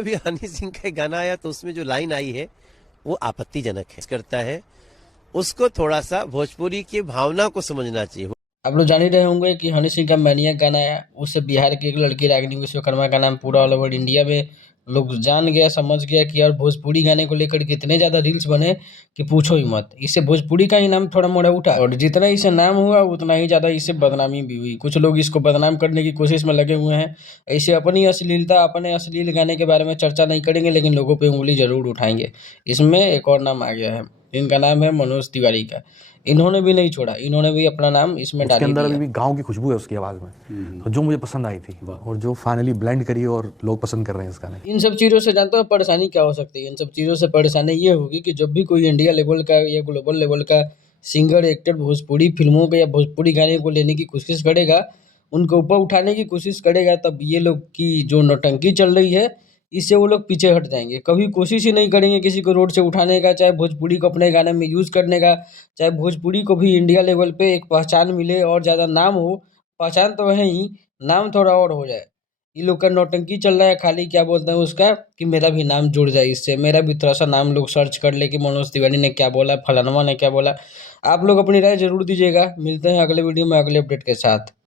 भी हनी सिंह का एक गाना आया तो उसमें जो लाइन आई है वो आपत्तिजनक है करता है। उसको थोड़ा सा भोजपुरी की भावना को समझना चाहिए। आप लोग जान ही रहे होंगे कि हनी सिंह का मैनियक गाना है, उससे बिहार की एक लड़की रागिनी विश्वकर्मा का नाम पूरा ऑल ओवर इंडिया में लोग जान गया, समझ गया कि यार भोजपुरी गाने को लेकर के इतने ज़्यादा रील्स बने कि पूछो ही मत। इससे भोजपुरी का ही नाम थोड़ा मोड़ा उठा और जितना इससे नाम हुआ उतना ही ज़्यादा इससे बदनामी भी हुई। कुछ लोग इसको बदनाम करने की कोशिश में लगे हुए हैं। ऐसे अपनी अश्लीलता, अपने अश्लील गाने के बारे में चर्चा नहीं करेंगे, लेकिन लोगों पे उँगली ज़रूर उठाएँगे। इसमें एक और नाम आ गया है, इनका नाम है मनोज तिवारी का। इन्होंने भी नहीं छोड़ा, इन्होंने भी अपना नाम इसमें डाल उसके ही अंदर अभी दिया। भी गाँव की खुशबू है उसकी आवाज़ में, तो जो मुझे पसंद आई थी और जो फाइनली ब्लेंड करी और लोग पसंद कर रहे हैं इस गाने को। इन सब चीज़ों से जानते हो परेशानी क्या हो सकती है? इन सब चीज़ों से परेशानी ये होगी कि जब भी कोई इंडिया लेवल का या ग्लोबल लेवल का सिंगर, एक्टर भोजपुरी फ़िल्मों को या भोजपुरी गाने को लेने की कोशिश करेगा, उनको ऊपर उठाने की कोशिश करेगा, तब ये लोग की जो नौटंकी चल रही है, इससे वो लोग पीछे हट जाएँगे। कभी कोशिश ही नहीं करेंगे किसी को रोड से उठाने का, चाहे भोजपुरी को अपने गाने में यूज़ करने का, चाहे भोजपुरी को भी इंडिया लेवल पे एक पहचान मिले और ज़्यादा नाम हो। पहचान तो है ही, नाम थोड़ा और हो जाए। ये लोग का नौटंकी चल रहा है खाली, क्या बोलते हैं उसका, कि मेरा भी नाम जुड़ जाए इससे, मेरा भी थोड़ा-सा नाम लोग सर्च कर ले कि मनोज तिवारी ने क्या बोला, फलानवा ने क्या बोला। आप लोग अपनी राय ज़रूर दीजिएगा। मिलते हैं अगले वीडियो में अगले अपडेट के साथ।